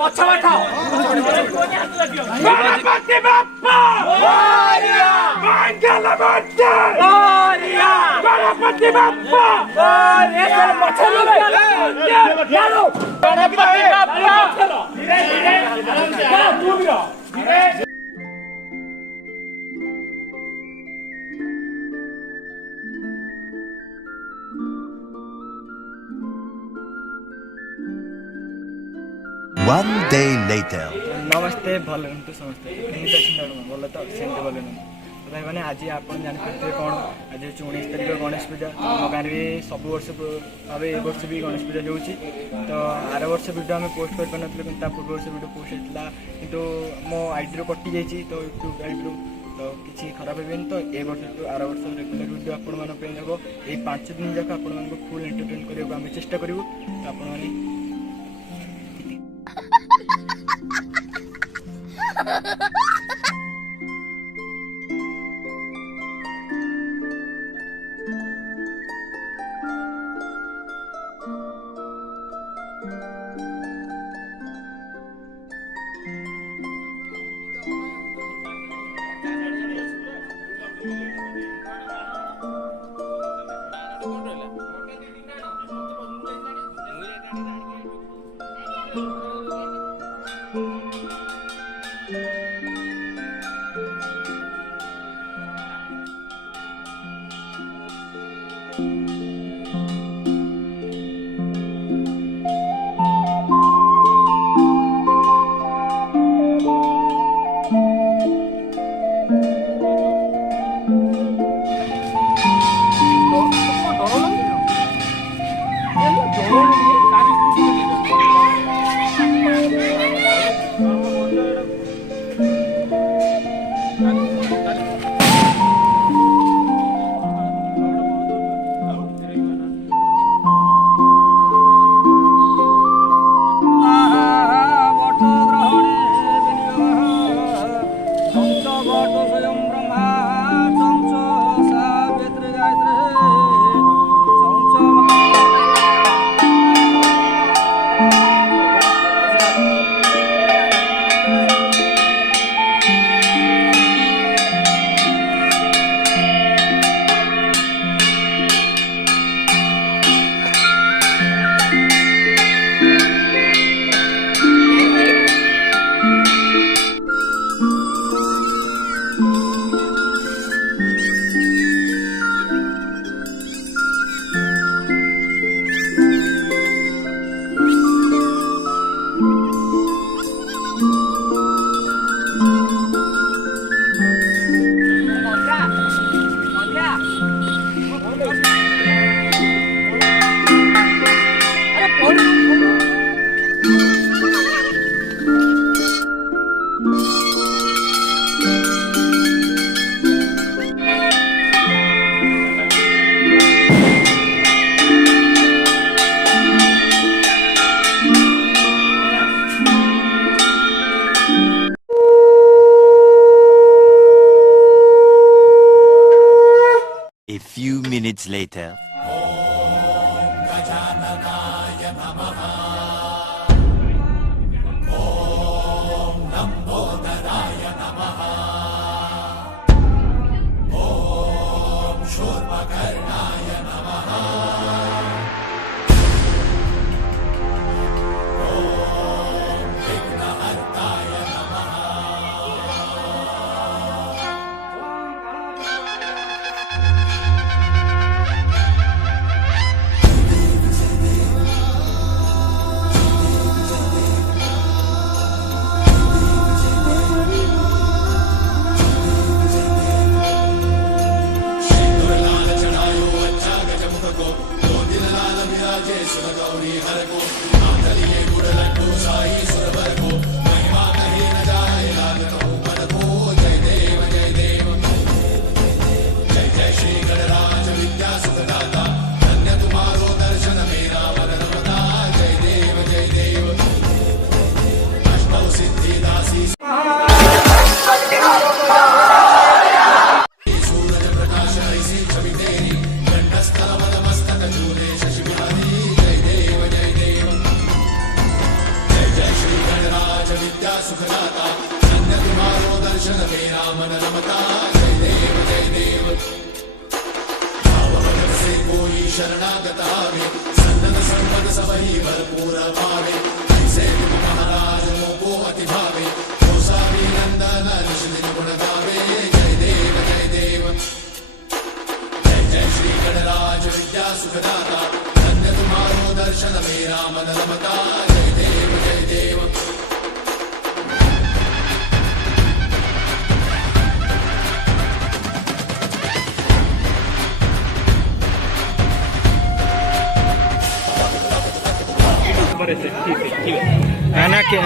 पछवाठा गणपति बाप्पा मोरया मंगल मूर्ति मोरया गणपति बाप्पा मोरया पछलो चलो गणपति बाप्पा चलो धीरे धीरे One day later. नमस्ते भल समस्ते भल तो सेमती भल नुह तो भाई मैंने आज आप जानते कौन आज 19 तारिख गणेश पूजा आम गाँव में सब वर्ष भाव ए वर्ष भी गणेश पूजा हो तो आर वर्ष वीडियो आम पोस्ट कर पारे कि पूर्व वर्ष वीडियो पोस्ट होता कि मो आईडी कटि जाइए तो यूट्यूब आईडी तो किसी खराब है तो ए वर्ष टू आर वर्ष रेगुलर वीडियो आपण देखो ये 5 दिन जाक आपण फुल एंटरटेन करने आम चेष्टा करूँ तो आपण A few minutes later.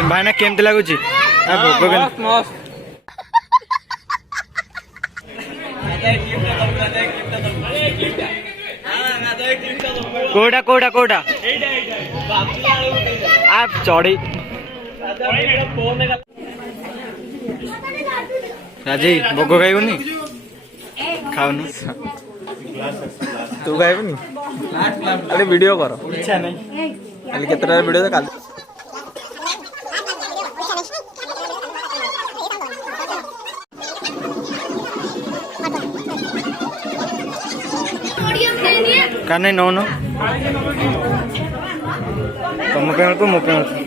भाईना केमती लगुच कोटा कोटा कोटा आप चढ़ी राजी भोग खाइबुनि खाऊनु तू खाइबुनि खाली वीडियो कर इच्छा नहीं खाली केतटा वीडियो तो काल का नहीं नो नो तुम पे तू मो पे